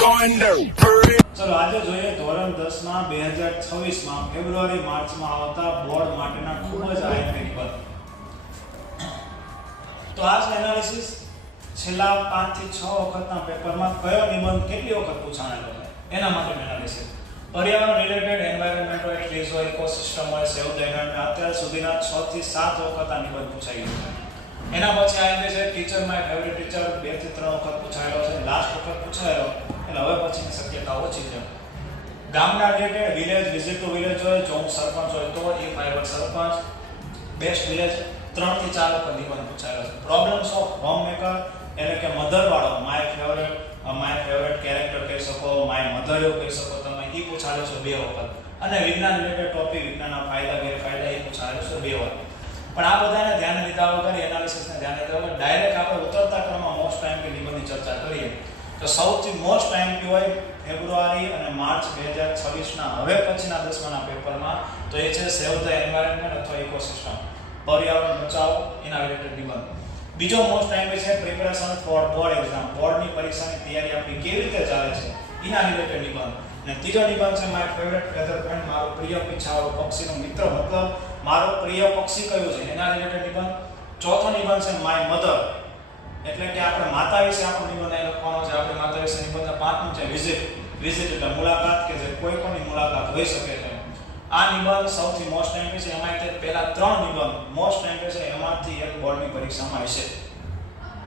ચલો આજે જોઈએ ધોરણ 10 માં 2026 માં ફેબ્રુઆરી માર્ચ માં આવતા બોર્ડ માટેના ખૂબ જ આઈએમપી નિબંધ. તો આ છે એનાલિસિસ. છેલ્લા 5 થી 6 વખતના પેપરમાં કયો નિબંધ કેટલી વખત પૂછાણેલો છે એના માટેનું એનાલિસિસ. પર્યાવરણ રિલેટેડ એન્વાયરમેન્ટ હોય, ટ્રીઝ હોય, ઇકોસિસ્ટમ હોય, સેવ ધ એન્વાયરમેન્ટ, અત્યાર સુધીના 6 થી 7 વખત આ નિબંધ પૂછાઈ ગયો છે. એના પછી આવીને છે ટીચર માય ફેવરિટ ટીચર, 2 થી 3 વખત પૂછાયેલો છે. લાસ્ટ વખત પૂછાયેલો એટલે હવે પછીની શક્યતા ઓછી છે. ગામના related village, visit to village હોય, જો હું સરપંચ હોય તો if I were sarpanch, best village 3 થી 4 વખત નિબંધ પૂછાયેલો છે. પ્રોબ્લેમ્સ ઓફ હોમ મેકર એટલે કે મધર વાળો માય ફેવરેટ કેરેક્ટર કહી શકો, માય મધર એવું કહી શકો તમે, એ પૂછાયેલો છે 2 વખત. અને વિજ્ઞાન રિલેટેડ ટોપિક, વિજ્ઞાનના ફાયદા ગેરફાયદા એ પૂછાયેલો છે 2 વખત. પણ આ બધાને ધ્યાને લીધા વગર, એનાલિસિસને ધ્યાને લીધા વગર ડાયરેક્ટ આપણે ઉતરતા ક્રમમાં મોસ્ટ ટાઈમ કે નિબંધની ચર્ચા કરીએ તો સૌથી મોસ્ટ ટાઈમ હોય ફેબ્રુઆરી અને માર્ચ 2026 ના હવે પછીના 10માના પેપરમાં, તો એ છે સેવ ધ એન્વાયરમેન્ટ અથવા ઇકોસિસ્ટમ, પર્યાવરણ બચાવો એના રિલેટેડ નિબંધ. બીજો મોસ્ટ ટાઈમ છે પ્રિપેરેશન ફોર બોર્ડ એક્ઝામ, બોર્ડની પરીક્ષાની તૈયારી આપણી કેવી રીતે ચાલે છે એના રિલેટેડ નિબંધ. અને ત્રીજો નિબંધ છે માય ફેવરેટ ફેધર ફ્રેન્ડ, મારો પ્રિય પીછાવાળો પક્ષીનો મિત્ર, મતલબ મારો પ્રિય પક્ષી કયો છે એના રિલેટેડ નિબંધ. ચોથો નિબંધ છે માય મધર, એટલે કે આપણે માતા વિશે આપણો નિબંધ અહીં લખવાનો છે. આપણે માતા વિશે નિબંધ. પાંચમું છે વિઝિટ એટલે મુલાકાત, કે જે કોઈ પણની મુલાકાત હોઈ શકે છે. આ નિબંધ સૌથી મોસ્ટ ટાઈમ છે. એમાં તે પહેલા 3 નિબંધ મોસ્ટ ટાઈમ છે, એમાંથી એક બોર્ડની પરીક્ષામાં હશે.